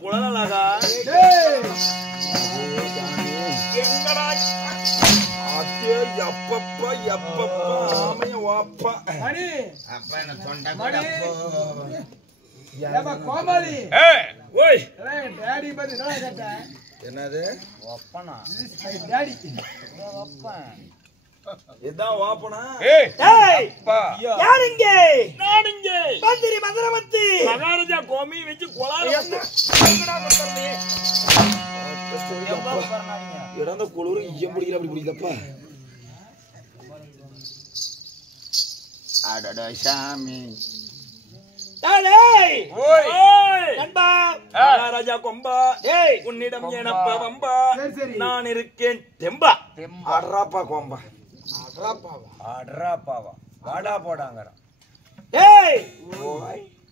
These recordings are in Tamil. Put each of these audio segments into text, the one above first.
குழலழகா எங்கடா அத்தே எப்பப்பா எப்பப்பா ஆமைய வாப்பா மணி அப்பா என்ன தொண்டை கடப்போ ஏப்பா கோமாளி ஓய் டாடி பத்தி என்ன கேட்ட என்னது ஒப்பனா டாடி ஒப்பன் இதான் வாப்பனா யாருங்க நானுங்க மந்திரி மந்திரவத்தி மகாராஜா கோமி வச்சு கொலால இடந்த குளிர் ஈயம் பிடிக்கிற அப்படி பிடிக்கலப்பா அடடா சாமி நண்பா மகாராஜா கொம்பா உன்னிடம் எனப்பா வம்பா நான் இருக்கேன் தெம்பா அட்ராப்பா கொம்பா அட்ராப்பாவா வாடா போடாங்கறான்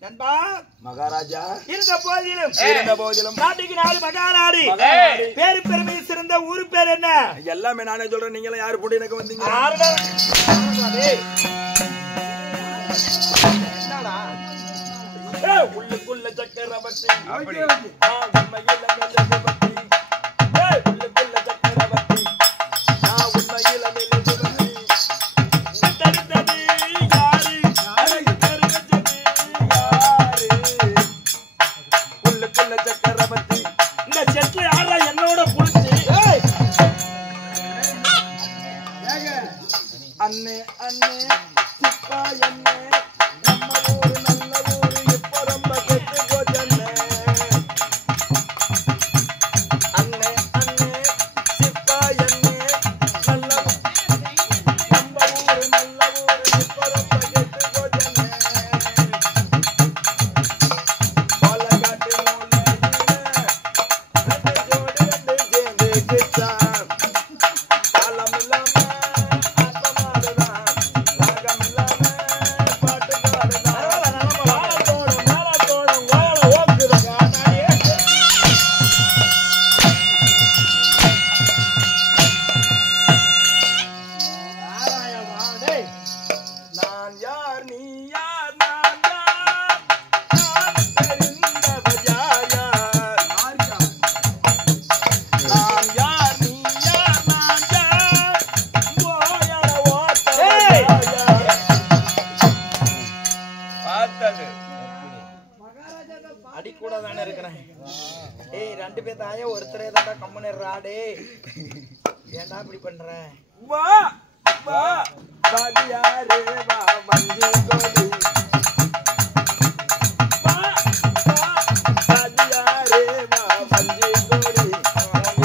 நண்பா மகாராஜா இருந்த போதிலும் நாட்டுக்கு நாடு மகாநாடு பேரு பெருமை சிறந்த ஊரு பேர் என்ன எல்லாமே நானே சொல்றேன் நீங்க எல்லாம் யாரு போட்டு எனக்கு வந்தீங்க உள்ளுக்குள்ள சக்கரவர்த்தி உள்ளுக்குள்ள சக்கரவர்த்தி நான் உண்மையில உள்ளுக்குள்ள சக்கரவர்த்தி இந்த செட்ல யாரா என்னோட புடிச்சு அண்ணே அண்ணே சிப்பா அண்ணே நம்ம ஊரு நல்ல ஊரு இப்ப ரொம்ப கெட்டு போச்சண்ணே அண்ணே அண்ணே சிப்பா அண்ணே நல்ல நம்ம ஊரு நல்ல ஊரு இப்ப ரொம்ப கெட்டு போச்சண்ணே பாலக்காட்டு மூலையில ரெண்டு ஜோடி ரெண்டு சேர்ந்து கிச்சா காலம் இல்லாம அடிக்கூட தானே இருக்கிறேன் ரெண்டு பேர் தாயே ஒருத்தரே தாண்டா கம்மனு ராடே ஏன்டா இப்படி பண்ற வா வா பாதியாரே வா மஞ்சு கோடி வா வா பாதியாரே வா மஞ்சு கோடி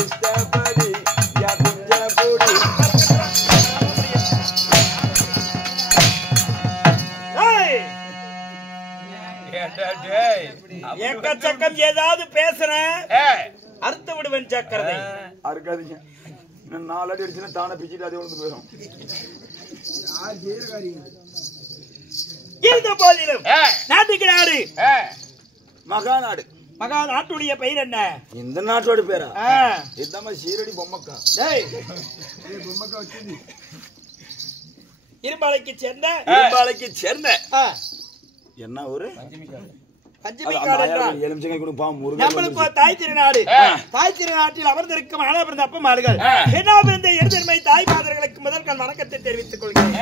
இஷ்டப்படி யா குஞ்ச பூடி எக்கச்சக்கம் ஏதாவது பேசுறேன் அறுத்து விடுவேன் சக்கரதை அறுக்காதீங்க நாலு அடி அடிச்சுன்னா தானே பிச்சுட்டு அதே வந்து போயிடும் இருந்த போதிலும் நாட்டுக்கு நாடு மகாநாடு மகா நாட்டுடைய பெயர் என்ன இந்த நாட்டோட பேரா இதுதான் சீரடி பொம்மக்கா பொம்மக்கா வச்சு இரும்பாலைக்கு சேர்ந்த என்ன ஊரு நம்மளுக்கு தாய் திருநாடு தாய் திருநாட்டில் அமர்ந்திருக்கும் ஆனா பிறந்த அப்ப மாடுகள் என்ன பிறந்த எழுதன்மை தாய் மாதர்களுக்கு முதல் கண் வணக்கத்தை தெரிவித்துக் கொள்கிறேன்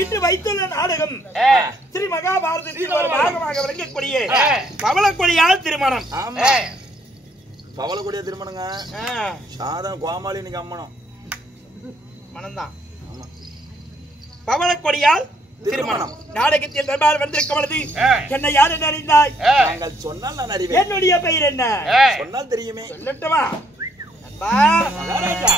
இன்று வைத்துள்ள நாடகம் ஸ்ரீ மகாபாரதத்தில் ஒரு பாகமாக விளங்கக்கூடிய பவளக்கொடியால் திருமணம் பவளக்கொடியா திருமணங்க சாதாரண கோமாளி இன்னைக்கு அம்மனம் மனம்தான் பவளக்கொடியால் திருமணம் நாடகத்தில் தர்பார் வந்திருக்க பொழுது என்னை யார் என்று அறிந்தாய் நாங்கள் சொன்னால் நான் அறிவேன் என்னுடைய பெயர் என்ன சொன்னால் தெரியுமே சொல்லட்டுமா மகாராஜா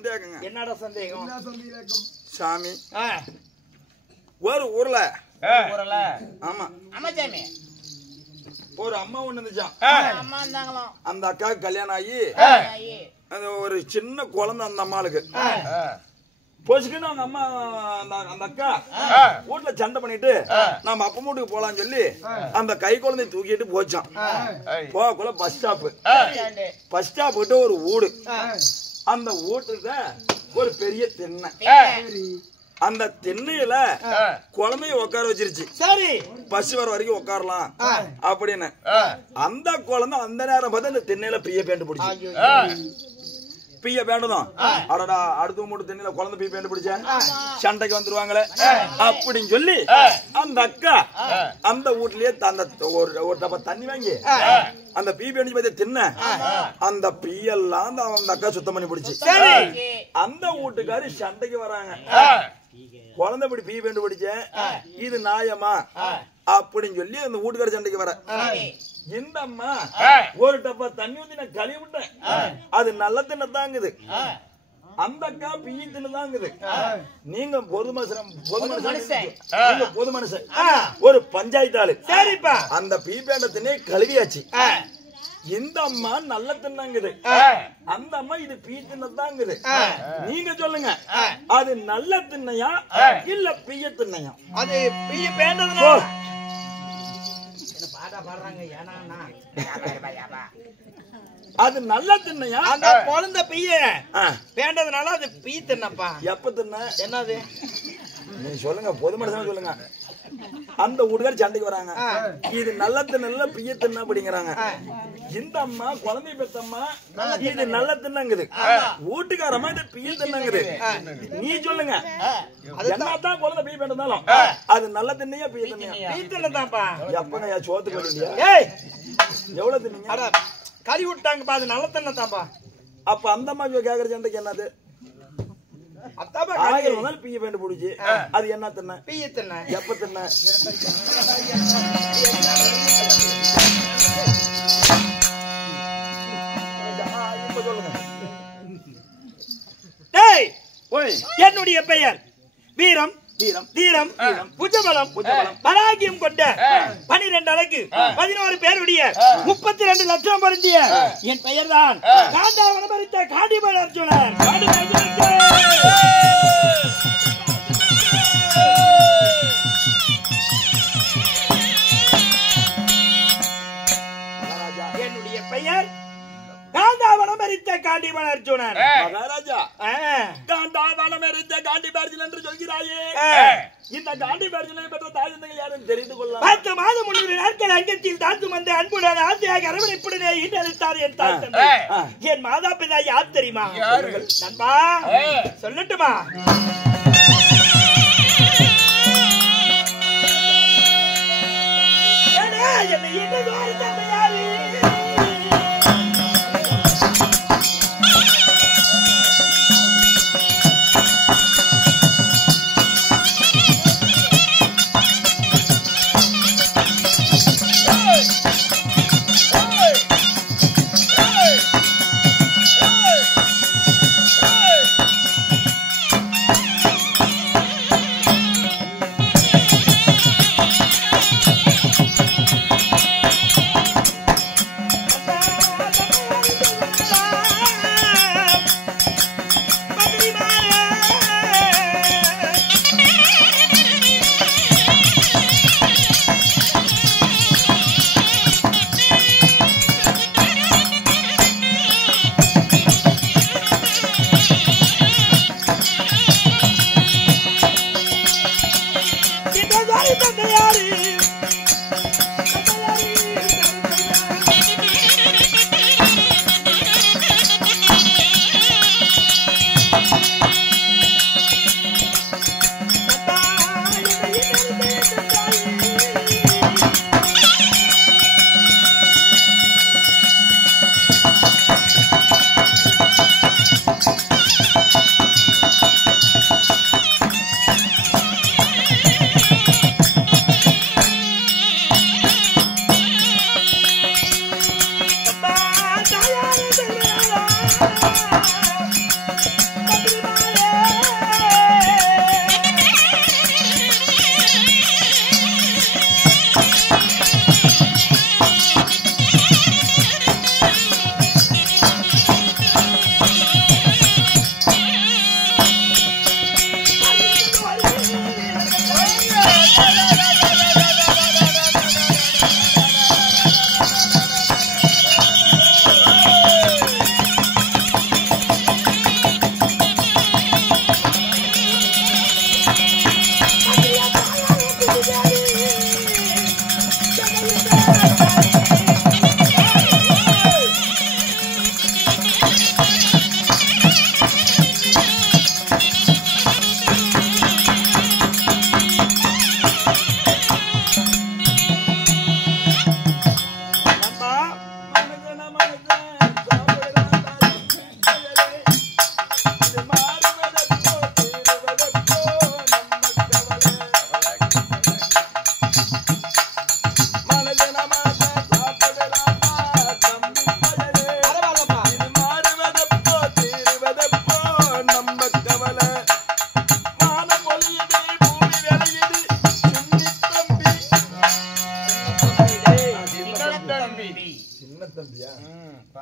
சந்தேகங்க. என்னடா சந்தேகம்? என்ன சந்தேகம்? சாமி, ஆ, ஒரு ஊர்ல ஊரல ஆமா அம்மாச்சாமி ஒரு அம்மா ஒண்ணு இருந்துச்சான். அம்மா இருந்தாங்களாம். அந்த அக்காவுக்கு கல்யாணம் ஆகி அந்த ஒரு சின்ன குழந்தை அந்த அம்மாளுக்கு போச்சுக்கின்னு அவங்க அம்மா அந்த அக்கா வீட்டுல சண்டை பண்ணிட்டு நம்ம அப்பா வீட்டுக்கு போலான்னு சொல்லி அந்த கை குழந்தை தூக்கிட்டு போச்சான். போகக்குள்ள பஸ் ஸ்டாப் கிட்ட ஒரு வீடு. அந்த வீட்டுல ஒரு பெரிய திண்ணை. அந்த திண்ணையில குழந்தைய உட்கார வச்சிருச்சு. சரி, பஸ் வர வரைக்கும் உட்காரலாம் அப்படின்னு. அந்த குழந்தை அந்த நேரம் பார்த்து அந்த திண்ணையில பிய பேண்டு பிடிச்சு. பிய பேண்டதும் அடடா அடுத்த மூட்டு திண்ணையில குழந்தை பிய பேண்டு பிடிச்ச சண்டைக்கு வந்துருவாங்களே அப்படின்னு சொல்லி அந்த அக்கா அந்த வீட்லயே அந்த ஒரு டப்பா தண்ணி வாங்கி அந்த பீ பேண்டு பத்தி தின்ன அந்த பீயெல்லாம் அந்த அக்கா சுத்தம் பண்ணி பிடிச்சு. அந்த வீட்டுக்காரு சண்டைக்கு வராங்க. குழந்தை இப்படி பீ பேண்டு பிடிச்ச இது நியாயமா அப்படின்னு சொல்லி அந்த வீட்டுக்கார சண்டைக்கு வர. இந்த அம்மா ஒரு டப்பா தண்ணி ஊத்தி நான் கழுவி விட்டேன், அது நல்ல தின்ன தாங்குது. அந்த அக்கா பிய தின்னு தாங்குது. நீங்க பொது மனுஷன் ஒரு பஞ்சாயத்து ஆளு. சரிப்பா, அந்த பீ பேண்ட தின்னே கழுவியாச்சு. இந்த அம்மா நல்ல தின்னாங்குது, அந்த அம்மா இது பீ தின்னதாங்குது. நீங்க சொல்லுங்க, அது நல்ல திண்ணையா இல்ல பீய திண்ணையா? அது பீய பேண்டதுனா அது நல்ல திண்ணையா? அந்த குழந்தை பீய பேண்டதுனால அது பீ தின்னப்பா. எப்ப தின்ன? என்னது நீ சொல்லுங்க, பொது மனுஷன் சொல்லுங்க. அந்த வீட்டுக்கார சண்டைக்கு வராங்க, இது நல்ல தின்ன பிய தின்ன அப்படிங்கிறாங்க. இந்த அம்மா குழந்தை பெத்தம்மா இது நல்ல தின்னங்குது, வீட்டுக்காரம்மா இது பிய தின்னங்குது. நீ சொல்லுங்க, என்னதான் குழந்தை பிய பேண்டாலும் அது நல்ல தின்னையா பிய தின்னையா? பீ தின்னதான்ப்பா. எப்பங்க சோத்துக்கு இல்லையா? ஏய், எவ்வளவு தின்னீங்க? கறி விட்டாங்கப்பா, அது நல்ல தின்னதான்ப்பா. அப்ப அந்த அம்மா கேக்குற சண்டைக்கு என்னது? அத்தாப்பா பீய பேண்டு பிடிச்சி அது என்ன தின்ன? பீய தின்ன. எப்ப தின்ன? என்னுடைய பெயர் வீரம் தீரம் தீரம் புஜபலம் பராகியம் கொண்ட 12 அழகு 11 பேருடைய 32 லட்சம் பொருந்திய என் பெயர் தான் காண்டாவனம் பறித்த காண்டிபன் அர்ஜுனன். என்னுடைய பெயர் காண்டாவனம் எரித்த காண்டிபன் அர்ஜுனன். மகாராஜா, காண்டாவனம் எரித்த காண்டிபன் அர்ஜுனன் என்று சொல்கிறாயே, இந்த காண்டிபன் அர்ஜுனனை பெற்ற தாய் தந்தை யாரும் தெரிந்து கொள்ளலாம். 10 மாதம் 3 நாட்கள் அங்கத்தில் தாத்து வந்த அன்புடன் ஆசையாக அரவணைப்புடனே ஈண்டெடுத்தார் என் தாய் தந்தை. என் மாதா பிதா யார் தெரியுமா? நண்பா சொல்லட்டுமா? என்னை என்ன தந்தையாரு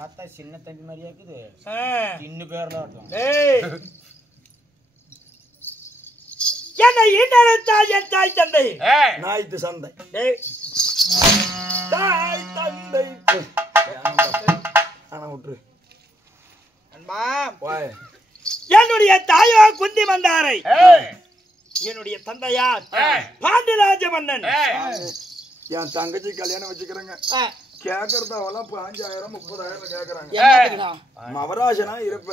பார்த்தா சின்ன தம்பி மாதிரியா இருக்குது. ஆ. இன்னும் பேர்ல ஆட்டும். டேய். என்னை ஈண்டெடுத்தால் என் தாய் தந்தை. நாய்த்து சந்தை. டேய். தாய் தந்தை. ஆனா விட்டுரு. அன்பா. வாய். என்னுடைய தாயோ குந்தி மந்தாரை. என்னுடைய தந்தையார் பாண்டியராஜ மன்னன். என் தங்கச்சி கல்யாணம் வச்சுக்கிறேங்க. கேக்குறது அவெல்லாம் 5,000 30,000 கேக்குறாங்க. மவராசனா இருப்ப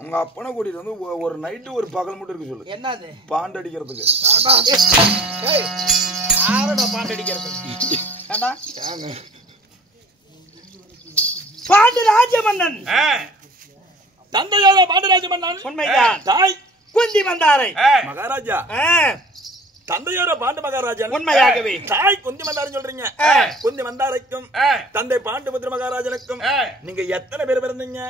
உங்க அப்பனை கூட்டிட்டு வந்து ஒரு நைட்டு ஒரு பகல் மட்டும் இருக்கு சொல்லு. என்னது பாண்டு அடிக்கிறதுக்கு. ஆரோட பாண்டு அடிக்கிறதுக்கு பாண்டியராஜ மன்னன். தந்தையோட பாண்டியராஜ மன்னன். உண்மைதான். தாய் குந்தி மந்தாரை. மகாராஜா. தந்தையோட பாண்டு மகாராஜா. உண்மையாகவே. தாய் குந்தி மந்தாரன் சொல்றீங்க. குந்தி மந்தாரைக்கும் தந்தை பாண்டுபுத்திர மகாராஜனுக்கும் நீங்க எத்தனை பேர் பிறந்தீங்க?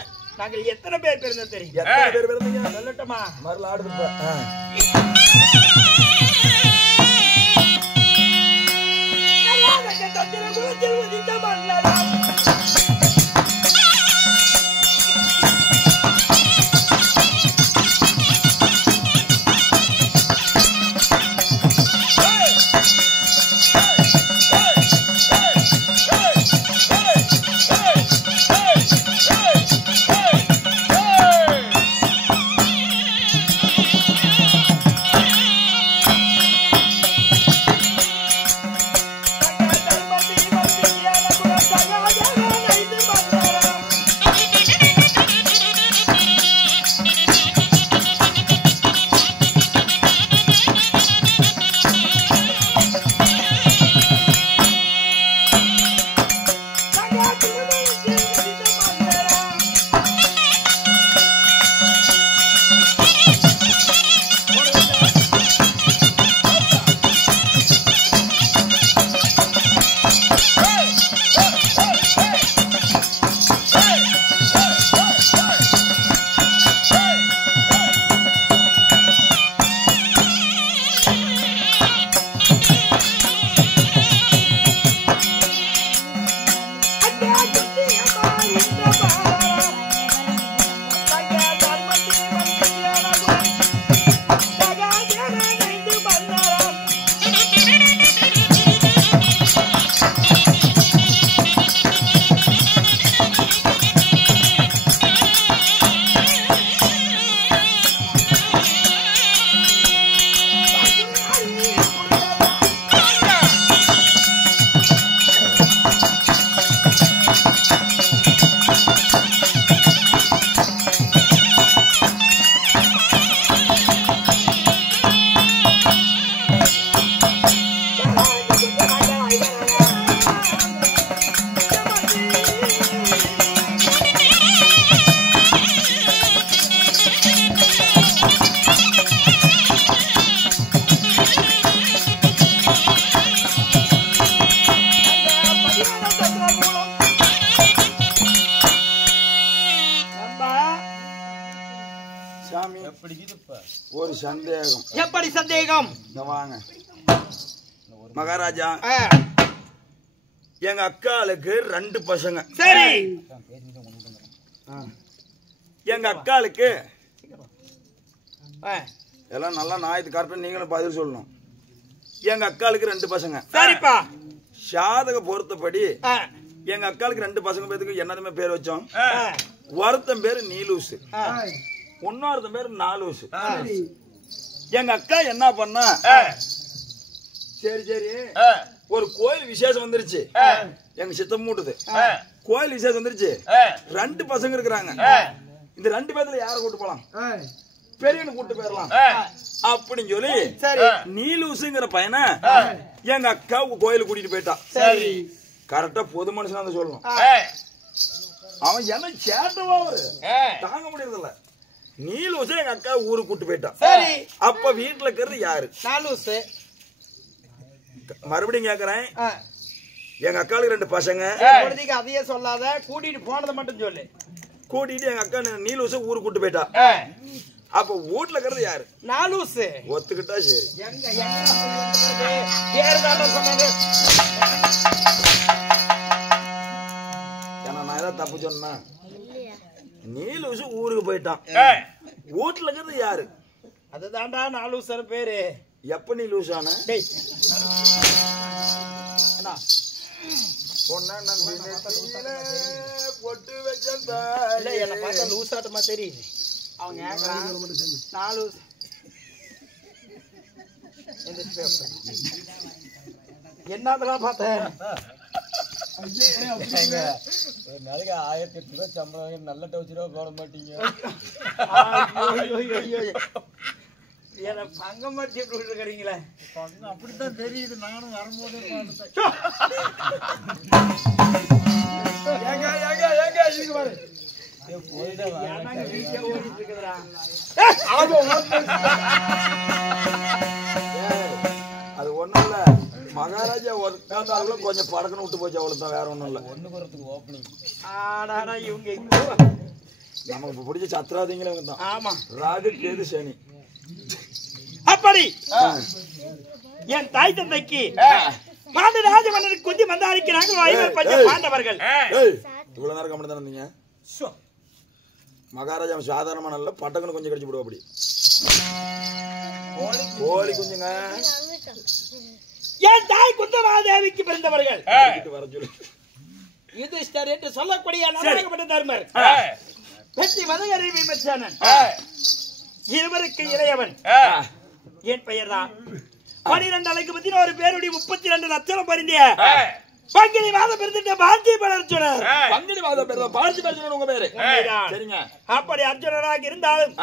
நாங்கள் எத்தனை பேர் பிறந்தோம் தெரியும்? எத்தனை பேர் பிறந்தீங்க சொல்லட்டுமா? மறுல ஆடுது. ஒரு சந்தேகம். எப்படி சந்தேகம்? வாங்க மகாராஜா. எங்க அக்காளுக்கு 2 பசங்க. சரி. எங்க அக்காளுக்கு எல்லாம் நல்லா நாயத்து கரெக்டா நீங்களும் பதில் சொல்லணும். எங்க அக்காளுக்கு 2 பசங்க. சரிப்பா. சாதக பொறுத்தபடி எங்க அக்காளுக்கு 2 பசங்க பேருக்கு என்னதுமே பேர் வச்சோம். ஒருத்தன் பேரு நீலூசு, இன்னொருத்தன் பேரு நாலூசு. எங்க அக்கா என்ன பண்ணா, சரி சரி ஒரு கோயில் விசேஷம் வந்துருச்சு, எங்க சித்தம் மூட்டுது, கோயில் விசேஷம் வந்துருச்சு, 2 பசங்க இருக்கிறாங்க, இந்த 2 பேர்ல யார கூட்டு போலாம், பெரியவனு கூட்டு போயிடலாம் அப்படின்னு சொல்லி நீலூசுங்கிற பையனை எங்க அக்கா கோயிலுக்கு கூட்டிட்டு போயிட்டான். கரெக்டா பொது மனுஷன் வந்து சொல்லணும். அவன் என்ன சேட்டவா தாங்க முடியறதில்ல. நீலூசு எங்க அக்கா ஊருக்கு கூட்டு போயிட்டான். அப்ப வீட்டுல இருக்கிறது யாரு? நாலூசு. மறுபடியும் கேக்குறேன், எங்க அக்காளுக்கு 2 பசங்க. அதையே சொல்லாத, கூட்டிட்டு போனதை மட்டும் சொல்லு. கூட்டிட்டு எங்க அக்கா நீலூசு ஊருக்கு கூட்டு போயிட்டா. அப்ப வீட்டுல இருக்கிறது யாரு? நாலூசு. ஒத்துக்கிட்டா சரி. தப்பு சொன்னா நீ லூசு ஊருக்கு போயிட்டான் வீட்டுல இருக்கிறது யாரு அதுதான்டா 4 வருஷம் பேரு எப்ப நீ லூஸ் ஆன டேய் பொண்ணா பொட்டு வச்சா இல்ல என்ன பார்த்தா லூஸ் ஆட்டமா தெரியுது அவங்க ஏக்கறான் 4 என்னதெல்லாம் பார்த்தேன் ஒரு நாளைக்கு 1800 ரூபாய் சம்பளம் நல்ல டவுச்சரா போட மாட்டீங்க என்ன பங்க மாட்டி எப்படி இருக்கிறீங்களே அப்படித்தான் தெரியுது நானும் வரும்போது அது ஒண்ணும் இல்ல மகாராஜா ஒரு கொஞ்சம் படக்குன்னு விட்டு போச்சு அவ்வளவுதான் வேற ஒண்ணும் இல்ல ஒண்ணு வரதுக்கு ஓப்பனிங் ஆடாடா இவங்க நமக்கு பிடிச்ச சத்ராதிங்களே இவங்க தான் ஆமா ராகு கேது சனி அப்படி என் தாய் தந்தைக்கு பாண்ட ராஜமன்னருக்கு குந்தி மந்தாரிக்கிறாங்க ஐவர் பஞ்ச பாண்டவர்கள் இவ்வளவு நேரம் கம்மி தான் இருந்தீங்க மகாராஜா சாதாரணமான இல்ல பட்டக்குன்னு கொஞ்சம் கடிச்சு விடுவோம் அப்படி கோழி குஞ்சுங்க என் தாய் குந்தமாதேவிக்கு பிறந்தவர்கள் வர சொல்லி யுதிஷ்டர் என்று சொல்லக்கூடிய நாடகப்பட்ட தர்மர் வெற்றி மதகரை விமர்சனன் இருவருக்கு இளையவன் என் பெயர் தான் 12 அலைக்கு 11 பேருடைய 32 லட்சம் பரிந்திய பங்கினி மாதம் பிறந்த பாரதி அர்ஜுனர் பங்கினி மாதம் பிறந்த பாரதி அர்ஜுனர் உங்க பேரு சரிங்க அப்படி அர்ஜுனராக இருந்தாலும்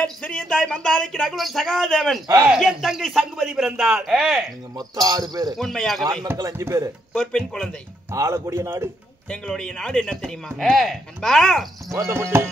என் சிறிய தாய் மந்தாரைக்கு ரகுலன் சகாதேவன் என் தங்கை சங்குமதி பிறந்தாள் நீங்க மொத்தம் 6 பேரு உண்மையாக ஆண் மக்கள் 5 பேரு ஒரு பெண் குழந்தை ஆளக்கூடிய நாடு எங்களுடைய நாடு என்ன தெரியுமா அன்பா கோட்டப்பட்டி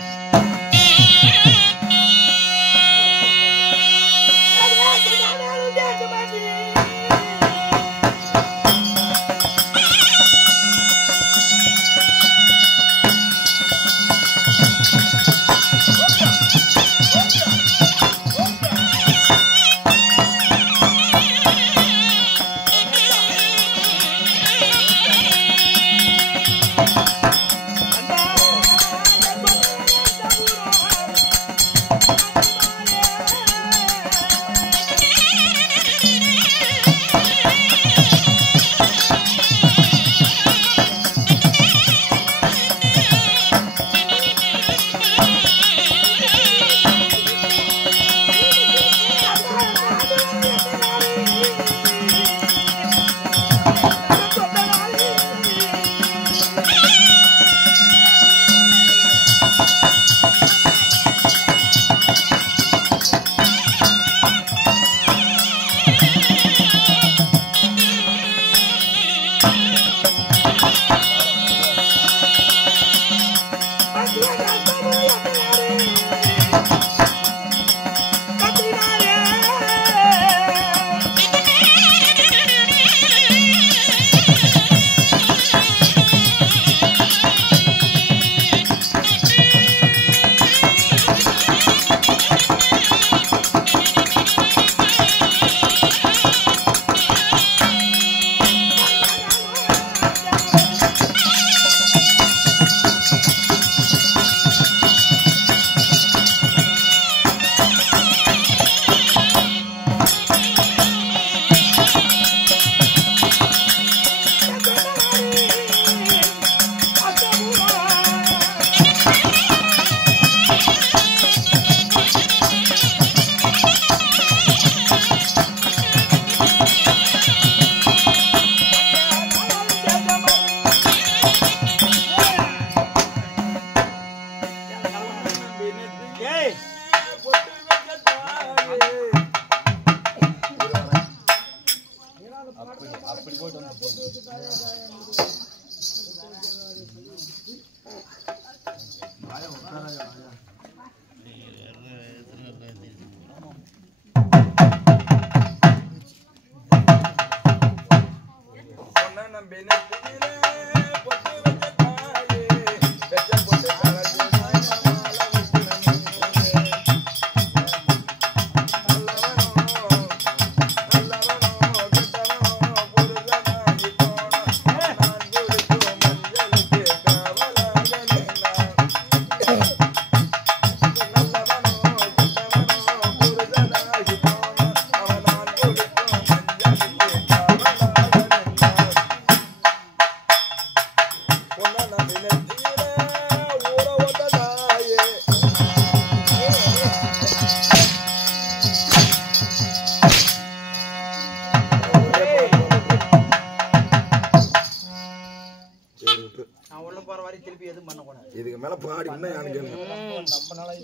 திருப்பி எதுவும் பண்ணக்கூடாது. இதுக்கு மேல பாடி இன்னும் எனக்கு நம்ம நாளாகி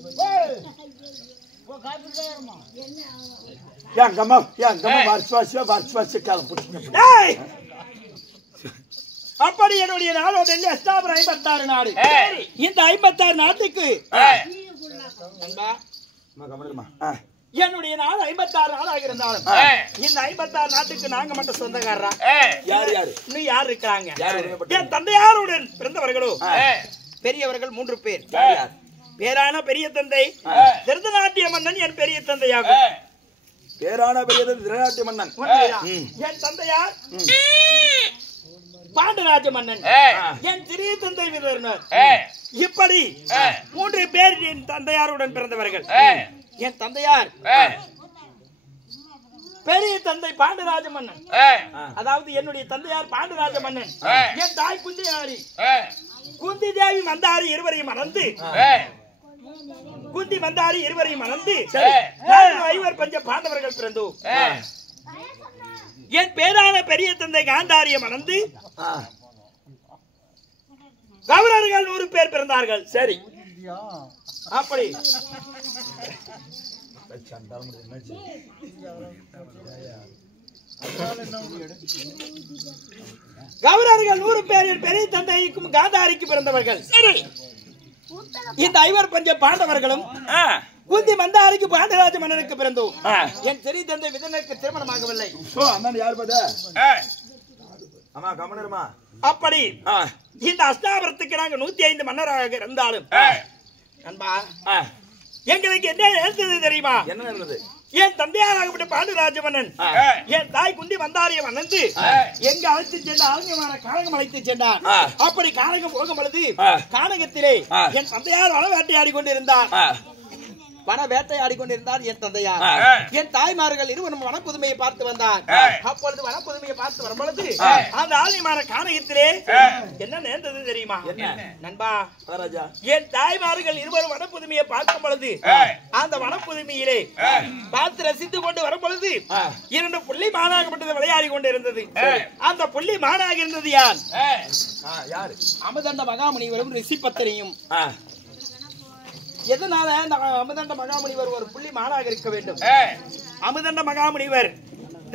டேய்! அப்படி என்னுடைய நாடோட 56 நாடு. இந்த 56 நாட்டுக்கு நண்பா, என்னுடைய நாடு 56 நாடாக இருந்தாலும் இந்த 56 நாட்டுக்கு நாங்க மட்டும் சொந்தக்காரரா? யார் யாரு இன்னும் யார் இருக்கிறாங்க? யார் என் தந்தையாருடன் பிறந்தவர்களோ பெரியவர்கள் 3 பேர். பேரான பெரிய தந்தை திருதநாட்டிய மன்னன் என் பெரிய தந்தையாகும். பேரான பெரியது திருநாட்டிய மன்னன். என் தந்தையார் பாண்டராஜ மன்னன், என் சிறிய தந்தை வீரர்னர். இப்படி 3 பேர் என் தந்தையாருடன் பிறந்தவர்கள். என் தந்தையார் பெரிய தந்தை பாண்டராஜ மன்னன், அதாவது என்னுடைய தந்தையார் பாண்டராஜ மன்னன். என் தாய் குந்தியாரி குந்தி தேவி மந்தாரி இருவரையும் மறந்து குந்தி மந்தாரி இருவரையும் மறந்து 5 பஞ்ச பாண்டவர்கள் பிறந்தோம். என் பேரான பெரிய தந்தை காந்தாரிய மணந்து கௌரவர்கள் 100 பேர் பிறந்தார்கள். சரி, அப்படி கௌரவர்கள் 100 பேர் என் பெரிய தந்தைக்கும் காந்தாரிக்கு பிறந்தவர்கள். சரி, இந்த 5 பஞ்ச பாண்டவர்களும் குந்தி மந்தாரிக்கு பாண்டராஜ மன்னனுக்கு பிறந்தோம். என் சிறிய தந்தை விதனுக்கு திருமணமாகவில்லை. அப்படி இந்த அஸ்தாபுரத்துக்கு நாங்க 105 மன்னராக இருந்தாலும் நண்பா, எங்களுக்கு என்ன எழுந்தது தெரியுமா? என்ன நடந்தது? என் தந்தையாராகப்பட்ட பாண்டராஜ மன்னன் என் தாய் குந்தி மந்தாரியை மணந்து எங்க அழைத்து சென்றார், ஆங்கியமான கானகம் அழைத்து சென்றார். அப்படி கானகம் போகும் பொழுது கானகத்திலே என் தந்தையார் வன வேட்டையாடி கொண்டிருந்தார். வன வேட்டையாடி கொண்டிருந்தார் என் தந்தையார். என் தாய்மார்கள் இருவரும் வனப்புதுமையை பார்த்து வந்தார். அப்பொழுது வனப்புதுமையை பார்த்து வரும் பொழுது அந்த ஆலயமான கானகத்திலே என்ன நேர்ந்தது தெரியுமா? நண்பா, என் தாய்மார்கள் இருவரும் வனப்புதுமையை பார்க்கும் பொழுது அந்த வனப்புதுமையிலே பார்த்து ரசித்துக் கொண்டு வரும் பொழுது 2 புள்ளி மானாகப்பட்டது விளையாடி கொண்டு இருந்தது. அந்த புள்ளி மானாக இருந்தது யார்? அமுதண்ட மகாமுனிவரும் ரிஷிபத்திரியும். எதனால அமுதண்ட மகாமுனிவர் ஒரு புள்ளி மானாக இருக்க வேண்டும்? அமுதண்ட மகாமுனிவர்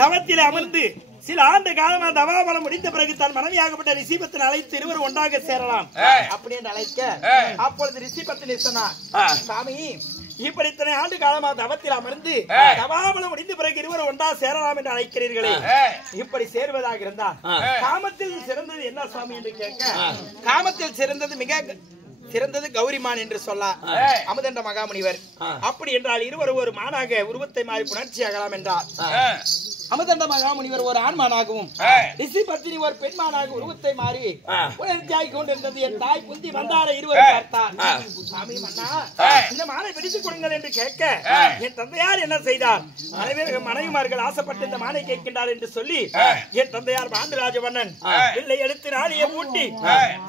தவத்தில் அமர்ந்து சில ஆண்டு காலமா தவாபலம் முடிந்த பிறகு தன் மனைவியாகப்பட்ட ரிஷிபத்தினை அழைத்து இருவர் ஒன்றாக சேரலாம் அப்படின்னு அழைக்க, அப்பொழுது ரிஷிபத்தினை சொன்னார், சாமி, இப்படி இத்தனை ஆண்டு காலமா தவத்தில் அமர்ந்து தவாபலம் முடிந்த பிறகு இருவர் ஒன்றா சேரலாம் என்று அழைக்கிறீர்களே, இப்படி சேர்வதாக இருந்தா காமத்தில் சிறந்தது என்ன சாமி என்று கேட்க, காமத்தில் சிறந்தது கௌரிமான் என்று சொல்ல அமுதண்ட மகாமுனிவர். அப்படி என்றால் இருவர் ஒரு மானாக உருவத்தை மாறி புணர்ச்சி ஆகலாம் என்றார். அமுதண்ட மகாமுனிவர் ஒரு ஆண்மானாகவும் ரிஷி பத்தினி ஒரு பெண்மானாக உருவத்தை மாறி புணர்ச்சியாகி கொண்டிருந்தது. என் தாய் குந்தி மந்தார இருவரும் பார்த்தார். சாமி மன்னா, இந்த மானை பிடித்துக் கொடுங்கள் என்று கேட்க, என் தந்தையார் என்ன செய்தார்? மனைவிமார்கள் ஆசைப்பட்டு இந்த மானை கேட்கின்றார் என்று சொல்லி என் தந்தையார் பாண்டராஜ மன்னன் பிள்ளை எடுத்து நாளையே மூட்டி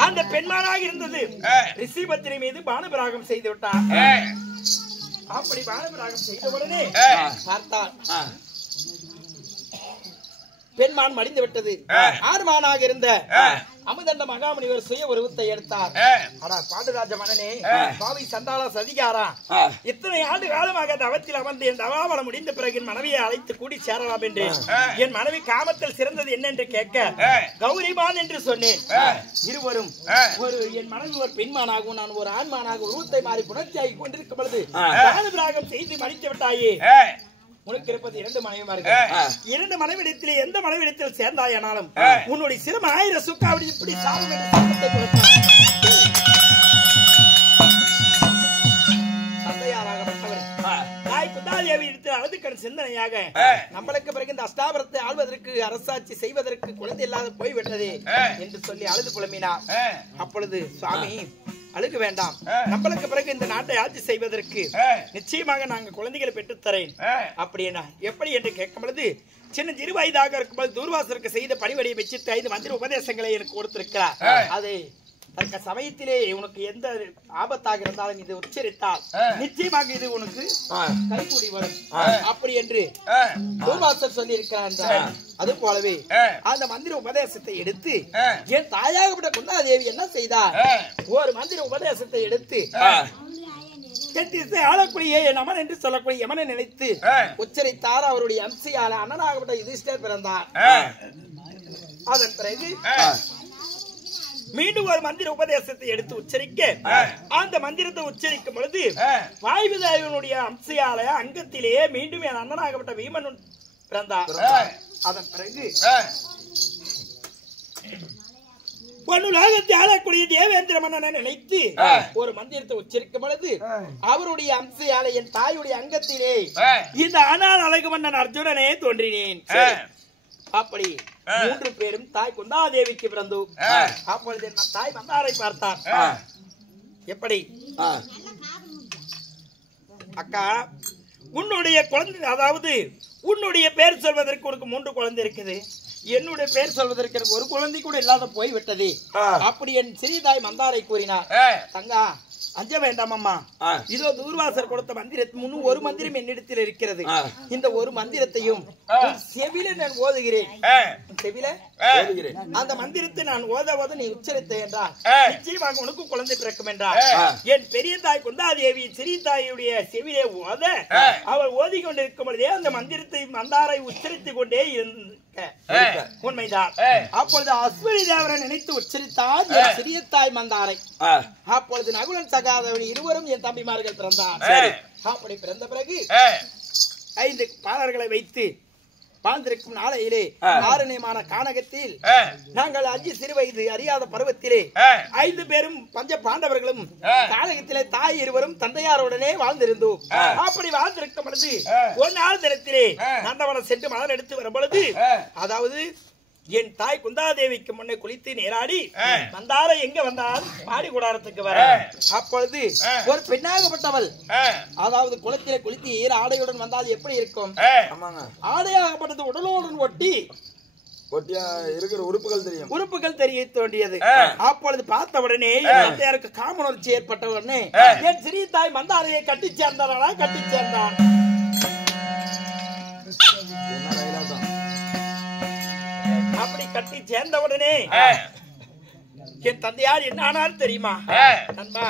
அந்த பெண்மானாக இருந்தது ரிஷிபத்திரி மீது பானபிராகம் செய்து விட்டார். அப்படி பானபிராகம் செய்த உடனே பார்த்தார் பெண்மான் மடிந்து விட்டது. ஆண்மானாக இருந்த அமுதண்ட மகாமுனிவர் சுய உருவத்தை எடுத்தார். பாண்டராஜ மன்னனே, பாவி சண்டாள சதிகாரா, இத்தனை ஆண்டு காலமாக தவத்தில் அமர்ந்து என் தவாபலம் முடிந்த பிறகு என் மனைவியை அழைத்து கூடி சேரலாம் என்று என் மனைவி காமத்தில் சிறந்தது என்ன என்று கேட்க, கௌரிமான் என்று சொன்னேன். இருவரும் என் மனைவி ஒரு பெண்மானாகவும் நான் ஒரு ஆண்மானாக உருவத்தை மாறி புணர்ச்சியாகி கொண்டிருக்கும் பொழுது பானபிராகம் செய்து மடித்து விட்டாயே. உனக்கு இருப்பது 2 மனைவிமார்கள். 2 மனைவிடத்திலே எந்த மனைவிடத்தில் சேர்ந்தாயானாலும் உன்னுடைய சிறும 1000 சுக்காவடி இப்படி சாவும் என்று சத்தத்தை கொடுத்தார். தந்தையாராகப்பட்டவர் தாய் குந்தாதேவி எடுத்து அழுதுக்கண் சிந்தனையாக, நம்மளுக்கு பிறகு இந்த அஸ்தாபுரத்தை ஆள்வதற்கு அரசாட்சி செய்வதற்கு குழந்தை இல்லாத போய்விட்டது என்று சொல்லி அழுது புலம்பினார். அப்பொழுது சுவாமி, அழுக வேண்டாம், நம்மளுக்கு பிறகு இந்த நாட்டை ஆட்சி செய்வதற்கு நிச்சயமாக நாங்கள் குழந்தைகளை பெற்றுத்தரேன். அப்படின்னா எப்படி என்று கேட்கும் பொழுது, சின்ன 10 வயதாக இருக்கும்போது தூர்வாசருக்கு செய்த பணிவடியை வச்சிட்டு 5 மந்திர உபதேசங்களை எனக்கு கொடுத்திருக்கிறார். அதை அந்த சமயத்திலே உனக்கு எந்த ஆபத்தாக இருந்தாலும் இது உச்சரித்தால் நிச்சயமாக இது உனக்கு கைகூடி வரும் அப்படி என்று பூர்வாசர் சொல்லி இருக்கிறார். அது போலவே அந்த மந்திர உபதேசத்தை எடுத்து என் தாயாகப்பட்ட குந்தாதேவி என்ன செய்தார்? ஒரு மந்திர உபதேசத்தை எடுத்து ஆளக்கூடிய என் அமன் என்று சொல்லக்கூடிய யமனை நினைத்து உச்சரித்தார். அவருடைய அம்சையால அண்ணனாகப்பட்ட யுதிஷ்டர் பிறந்தார். அதன் பிறகு மீண்டும் ஒரு மந்திர உபதேசத்தை எடுத்து உச்சரிக்க அந்த மந்திரத்தை உச்சரிக்கும் பொழுது வாயுதேவனுடைய அம்சையால அங்கத்திலேயே மீண்டும் என் அண்ணனாகப்பட்ட வீமன் பிறந்தார். அதன் பிறகு உலகத்தை ஆளக்கூடிய தேவேந்திர மன்னனை நினைத்து ஒரு மந்திரத்தை உச்சரிக்கும் பொழுது அவருடைய அம்சையால என் தாயுடைய அங்கத்திலே இந்த ஆனால் அழகு மன்னன் அர்ஜுனனே தோன்றினேன். அப்படி 3 பேரும் தாய் குந்தாதேவிக்கு பிறந்தோம். அப்பொழுது தாய் மந்தாரை பார்த்தார். எப்படி அக்கா உன்னுடைய குழந்தை, அதாவது உன்னுடைய பேர் சொல்வதற்கு உனக்கு 3 குழந்தை இருக்குது, என்னுடைய பேர் சொல்வதற்கு எனக்கு ஒரு குழந்தை கூட இல்லாத போய் விட்டது. அப்படி என் சிறிதாய் மந்தாரை கூறினார். தங்கா அஞ்ச வேண்டாம் அம்மா, இதோ தூர்வாசர் கொடுத்த மந்திரத்தின் ஒரு மந்திரம் என்னிடத்தில் இருக்கிறது. இந்த ஒரு மந்திரத்தையும் செவில நான் ஓதுகிறேன். செவில அந்த மந்திரத்தை நான் ஓத நீ உச்சரித்த என்றால் நிச்சயமாக உனக்கு குழந்தை பிறக்கும் என்றார். என் பெரிய தாய் குந்தாதேவி சிறிய தாயுடைய செவிலே ஓத அவள் ஓதிக்கொண்டிருக்கும் பொழுதே அந்த மந்திரத்தை மந்தாரை உச்சரித்துக் கொண்டே உண்மைதான். அப்பொழுது அஸ்வினி தேவரை நினைத்து உச்சரித்தார் சிறிய தாய் மந்தாரை. அப்பொழுது நகுலன் சகாதேவன் இருவரும் என் தம்பிமார்கள் பிறந்தார். அப்படி பிறந்த பிறகு 5 பாலர்களை வைத்து வாழ்ந்திருக்கும் நாளையிலே ஆரண்யமான கானகத்தில் நாங்கள் 5 சிறு வயது அறியாத பருவத்திலே 5 பேரும் பஞ்ச பாண்டவர்களும் கானகத்திலே தாய் இருவரும் தந்தையாருடனே வாழ்ந்திருந்தோம். அப்படி வாழ்ந்திருக்கும் பொழுது ஒரு நாள் தினத்திலே நந்தவனம் சென்று மலர் எடுத்து வரும் பொழுது, அதாவது என் தாய் குந்தாதேவிக்கு முன்னே குளித்து நீராடி மந்தாரை எங்க வந்தால் பாடி கூடாரத்துக்கு வர. அப்பொழுது ஒரு பெண்ணாகப்பட்டவள், அதாவது குளத்திலே குளித்து ஈர ஆடையுடன் வந்தால் எப்படி இருக்கும்? ஆடையாகப்பட்டது உடலோடன் ஒட்டி இருக்கிற உறுப்புகள் தெரிய தோன்றியது. அப்பொழுது பார்த்த உடனே எனக்கு காமனர்ச்சி ஏற்பட்ட உடனே என் சிறிய தாய் மந்தாரையை கட்டி சேர்ந்தாரா? கட்டி சேர்ந்தான். அப்படி கட்டி சேர்ந்தவுடனே என் தந்தையார் என்ன ஆனார் தெரியுமா? நண்பா,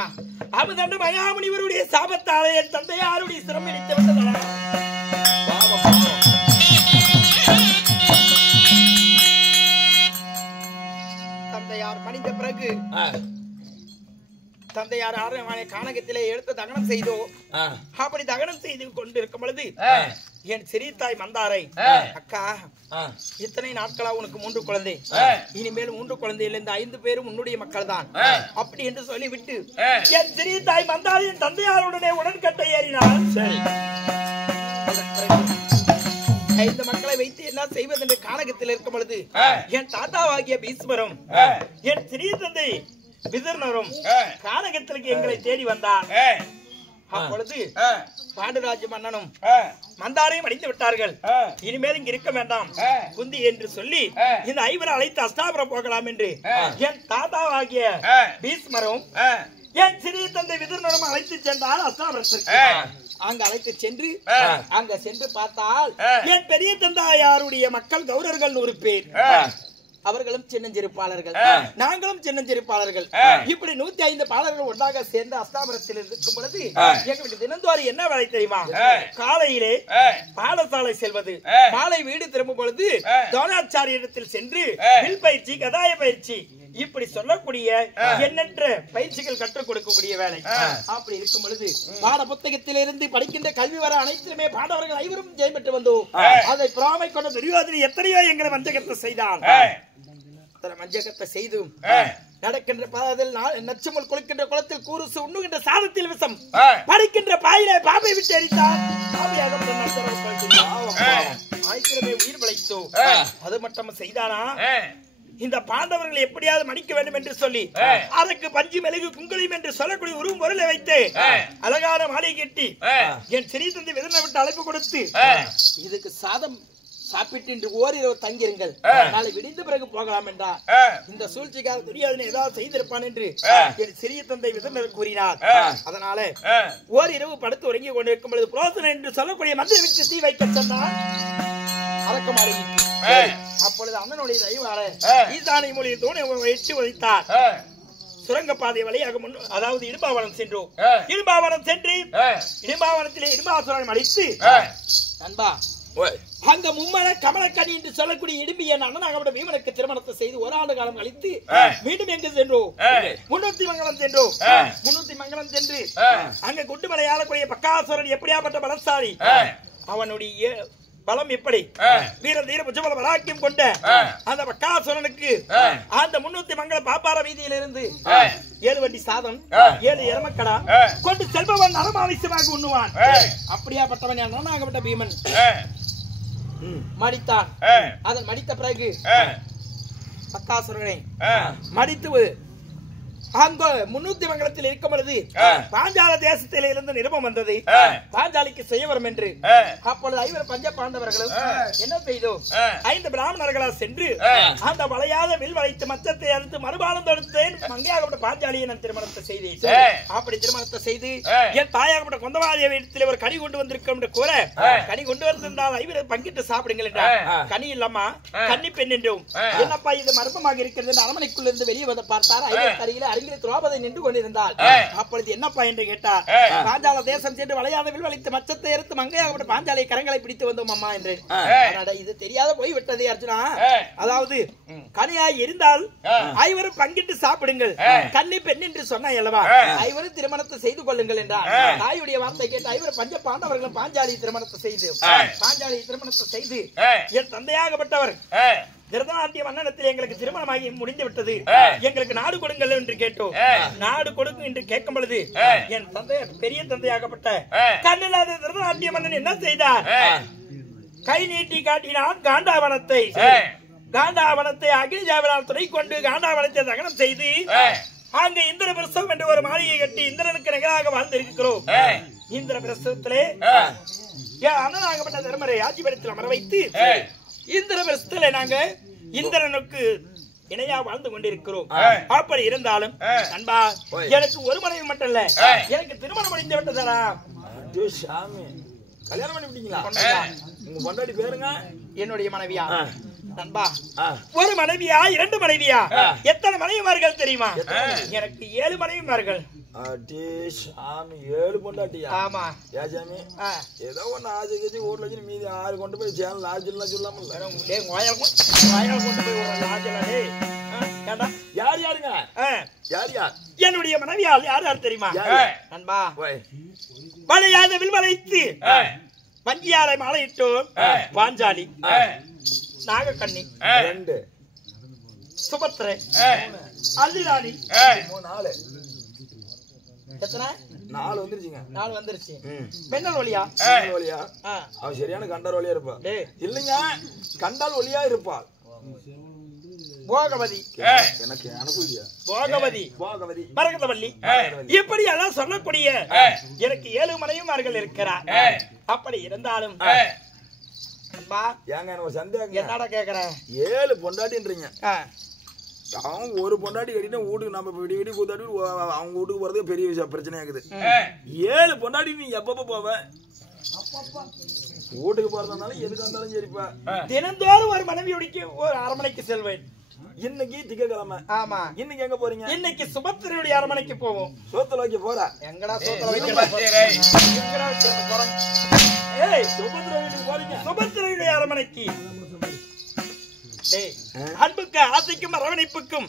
அமுதண்டு மயாமுனிவருடைய சாபத்தாலே என் தந்தையாருடைய சிரம் இடித்து விட்டதா? தந்தையார் மணிந்த பிறகு தந்தையார் ஆரமான கானகத்திலே எடுத்து தகனம் செய்தோம். அப்படி தகனம் செய்து கொண்டிருக்கும் பொழுது என் சிறிய தாய் மந்தாரை, அக்கா இத்தனை நாட்களா உனக்கு 3 குழந்தை, இனிமேல் 3 குழந்தையில இந்த 5 பேரும் உன்னுடைய மக்கள் தான் அப்படி என்று சொல்லிவிட்டு என் சிறிய தாய் மந்தாரை என் தந்தையாருடனே உடன்கட்டை ஏறினார். 5 மக்களை வைத்து என்ன செய்வது என்று கானகத்தில் இருக்கும் பொழுது என் தாத்தாவாகிய பீஸ்மரும் என் சிறிய தந்தை விதர்ணரும் கானகத்திற்கு எங்களை தேடி வந்தார். அப்பொழுது பாண்டுராஜ மன்னனும் மந்தாரையும் அடித்து விட்டார்கள். இனிமேல் இங்கு இருக்க வேண்டாம் குந்தி என்று சொல்லி இந்த 5 அழைத்து அஸ்தாபுரம் போகலாம் என்று என் தாத்தாவாகிய பீஸ்மரும் என் சிறிய தந்தை விதர்ணரும் அழைத்து சென்றால் அஸ்தாபுரத்திற்கு. அங்கு அழைத்து சென்று அங்க சென்று பார்த்தால் என் பெரிய தந்தையாருடைய மக்கள் கௌரவர்கள் 100 பேர். அவர்களும் சின்னஞ்சிறுப்பாளர்கள், நாங்களும் சின்னஞ்சிறுப்பாளர்கள். இப்படி 105 பாலர்கள் ஒன்றாக சேர்ந்து அஸ்தாபுரத்தில் இருக்கும் பொழுது எங்களுக்கு தினந்தோறும் என்ன வேலை தெரியுமா? காலையிலே பாடசாலை செல்வது, மாலை வீடு திரும்பும் பொழுது தோணாச்சாரியத்தில் சென்று வில் பயிற்சி, கதாய பயிற்சி, இப்படி சொல்லக்கூடிய எண்ணற்ற பயிற்சிகள் கற்றுக் கொடுக்கக்கூடிய வேலை. அப்படி இருக்கும் பொழுது பாட புத்தகத்திலிருந்து படிக்கின்ற கல்வி வர அனைத்திலுமே பாண்டவர்கள் 5 ஜெயம் பெற்று வந்தோம். அதை பிராமை கொண்ட துரியோதனை எத்தனையோ எங்களை வஞ்சகத்தை செய்தான். மஞ்சகத்தை செய்து நடக்கின்ற பாதையில் நச்சுமுள் குளிக்கின்ற குளத்தில் கூறுசு, உண்ணுகின்ற சாதத்தில் விஷம், படிக்கின்ற பாயிலே பாம்பை விட்டு எரித்தார். உயிர் பிழைத்தோ. அது மட்டும் செய்தானா? இந்த பாண்டவர்களை எப்படியாவது மடிக்க வேண்டும் என்று சொல்லி அதற்கு பஞ்சு மெழுகு குங்குளியம் என்று சொல்லக்கூடிய ஒரு பொருளை வைத்து அழகான மாலை கட்டி என் சிறிய தந்தை விதனை விட்டு அழைப்பு கொடுத்து இதுக்கு சாதம் சாப்பிட்டு இன்று ஓரிரவு தங்கிருங்கள், நாளை விடிந்த பிறகு போகலாம் என்றார். இந்த சூழ்ச்சிக்காக துரியோதனன் ஏதாவது செய்திருப்பான் என்று என் சிறிய தந்தை விதந்தர் கூறினார். அதனால ஓரிரவு படுத்து உறங்கி கொண்டிருக்கும் பொழுது புரோசனன் என்று சொல்லக்கூடிய மந்திர விட்டு தீ வைக்க சொன்னார். அடக்கமாடிக்கு அப்பொழுது அண்ணனுடைய தயவால ஈசானை மொழியில் தோணி எட்டி உதைத்தார். சுரங்கப்பாதை வழியாக அதாவது இடும்பாவனம் சென்றோம். இடும்பாவனம் சென்று இடும்பாவனத்திலே இடும்பாசுரனை அடித்து நண்பா அங்க மும்மல கமலக்கனி என்று சொல்லக்கூடிய இடும்பிய அண்ணனாக வீமனுக்கு திருமணத்தை செய்து ஒரு ஆண்டு காலம் கழித்து மீண்டும் எங்கு சென்றோம்? 300 மங்கலம் சென்றோம். 300 மங்கலம் சென்று அங்க குண்டுமலை ஆளக்கூடிய பக்காசுரன் எப்படியாப்பட்ட பலசாலி, அவனுடைய பலம் எப்படி வீர தீர புஜபல பராக்கியம் கொண்ட அந்த பக்காசுரனுக்கு அந்த 300 மங்கல பாப்பார வீதியிலிருந்து 7 வண்டி சாதம் 7 எரமக்கடா கொண்டு செல்பவன் அறமாவிசமாக உண்ணுவான். அப்படியாப்பட்டவன் அண்ணனாகப்பட்ட பீமன் மடித்தான். அதன் மடித்த பிறகு பக்காசுரனை மடித்து அங்க 300 மங்கலத்தில் இருக்கும் பொழுது பாஞ்சால தேசத்தில இருந்து நிருபம் வந்தது பாஞ்சாலிக்கு செய்ய வரும் என்று. அப்பொழுது 5 பஞ்ச பாண்டவர்களும் என்ன செய்தோம்? 5 பிராமணர்களா சென்று அந்த வளையாத வில் வளைத்து மச்சத்தை அறுத்து மறுபாலம் தொடுத்தேன் மங்கையாகப்பட்ட பாஞ்சாலியை நான் திருமணத்தை செய்தேன். அப்படி திருமணத்தை செய்து என் தாயாகப்பட்ட கொந்தவாதிய வீட்டில் ஒரு கனி கொண்டு வந்திருக்கோம் என்று கூற, கனி கொண்டு வந்திருந்தால் 5 பங்கிட்டு சாப்பிடுங்கள் என்றார். கனி இல்லம்மா கன்னி பெண் என்றும். என்னப்பா இது மர்மமாக இருக்கிறது? அரமனைக்குள்ள இருந்து வெளியே வந்து பார்த்தார். 5 அருகில திரௌபதி நின்று கொண்டிருந்தாள். அப்பொழுது என்னப்பா என்று கேட்டார். பாஞ்சால தேசம் சென்று வளையாத வில் வளைத்து மச்சத்தை எடுத்து மங்கையாகப்பட்ட பாஞ்சாலை கரங்களை பிடித்து வந்தோம் அம்மா என்று. இது தெரியாத போய் விட்டது அர்ஜுனா. அதாவது கனியாய் இருந்தால் 5 பங்கிட்டு சாப்பிடுங்கள், கன்னி பெண் என்று சொன்ன அல்லவா, 5 திருமணத்தை செய்து கொள்ளுங்கள் என்றார். தாயுடைய வார்த்தை கேட்டு 5 பஞ்ச பாண்டவர்களும் பாஞ்சாலி திருமணத்தை செய்து என் தந்தையாகப்பட்டவர் திருதராட்டிய மன்னனத்தில் எங்களுக்கு திருமணமாகி முடிந்து விட்டது, எங்களுக்கு நாடு கொடுங்கள் என்று கேட்டோம். நாடு கொடுக்கும் என்று கேட்கும் பொழுது என் தந்தை பெரிய தந்தையாகப்பட்ட கண்ணில்லாத திருதராட்டிய மன்னன் என்ன செய்தார்? கை நீட்டி காட்டினான் காண்டாவனத்தை. காண்டாவனத்தை அகில ஜாவனால் துணை கொண்டு காண்டாவனத்தை தகனம் செய்து அங்க இந்திர பிரசவம் என்று ஒரு மாளிகை கட்டி இந்திரனுக்கு நிகராக வாழ்ந்திருக்கிறோம். இந்திர பிரசவத்திலே அண்ணனாகப்பட்ட தர்மரை ஆட்சிபடத்தில் அமர வைத்து இந்திர பிரசவத்திலே நாங்க இந்திரனுக்கு இணையா வாழ்ந்து கொண்டிருக்கிறோம். அப்படி இருந்தாலும் நண்பா எனக்கு ஒரு மனைவி மட்டும் இல்ல, எனக்கு திருமணம் முடிந்து விட்டதா? கல்யாணம் பண்ணி விட்டீங்களா? உங்க பொண்டாட்டி பேருங்க? என்னுடைய மனைவியா நண்பா? ஒரு மனைவியா 2 மனைவியா? எத்தனை மனைவிமார்கள் தெரியுமா? எனக்கு 7 மனைவிமார்கள். 7 பொண்டாட்டியா? ஆமா. ஏஜாமி ஏதோ ஒண்ணு ஆஜை ஊர்ல வச்சு மீதி 6 கொண்டு போய் சேனல் லாஜெல்லாம் சொல்லாம கொண்டு போய் யார் யாருங்க? யார் என்னுடைய மனைவியால் யார் யார் தெரியுமா நண்பா? வளையாத வில் வளைத்து வங்கியாரை மாலையிட்டோம் பாஞ்சாலி, நாகக்கண்ணி 2, சுபத்ரை, அல்லிராணி 4. எத்தனை? 4 வந்துருச்சுங்க. 4 வந்துருச்சு. பெண்ணல் ஒளியா? ஒளியா? அவன் சரியான கண்டார் ஒளியா இருப்பா. இல்லைங்க, கண்டால் ஒளியா இருப்பாள். போகவதி எனக்கு அனுபவியா? போகவதி மரகதவல்லி இப்படி எல்லாம் சொல்லக்கூடிய எனக்கு 7 மனைவிமார்கள் இருக்கிறார். அப்படி இருந்தாலும் ஏங்க எனக்கு சந்தேகம். என்னடா கேக்குற? 7 பொண்டாட்டின்றீங்க. அவன் ஒரு பொண்டாட்டி கட்டிட்டு வீட்டுக்கு நம்ம விடி கூத்தாடி அவங்க வீட்டுக்கு போறதுக்கு பெரிய பிரச்சனை ஆகுது. 7 பொண்டாட்டி நீ எப்பப்ப போவ? வீட்டுக்கு போறதுனால எதுக்கு வந்தாலும் சரிப்பா. தினந்தோறும் ஒரு மனைவியோடிக்கு ஒரு அரமனைக்கு செல்வேன். இன்னைக்கு திங்கக்கிழமை. ஆமா. இன்னைக்கு எங்க போறீங்க? இன்னைக்கு சுபத்திரையுடைய அரமனைக்கு போவோம். சோத்துல வைக்க போற? எங்கடா சோத்துல வைக்க போறோம்? ஏய், சுபத்திரை வீட்டுக்கு போறீங்க? சுபத்திரையுடைய அரமனைக்கு. அன்புக்கு ஆசைக்கும் அரவணைப்புக்கும்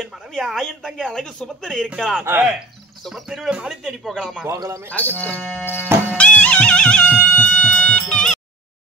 என் மனைவி ஆயன் தங்கை அழகு சுபத்திரை இருக்கிறார். சுபத்திரையுடைய மாலை தேடி போகலாமா? போகலாமே.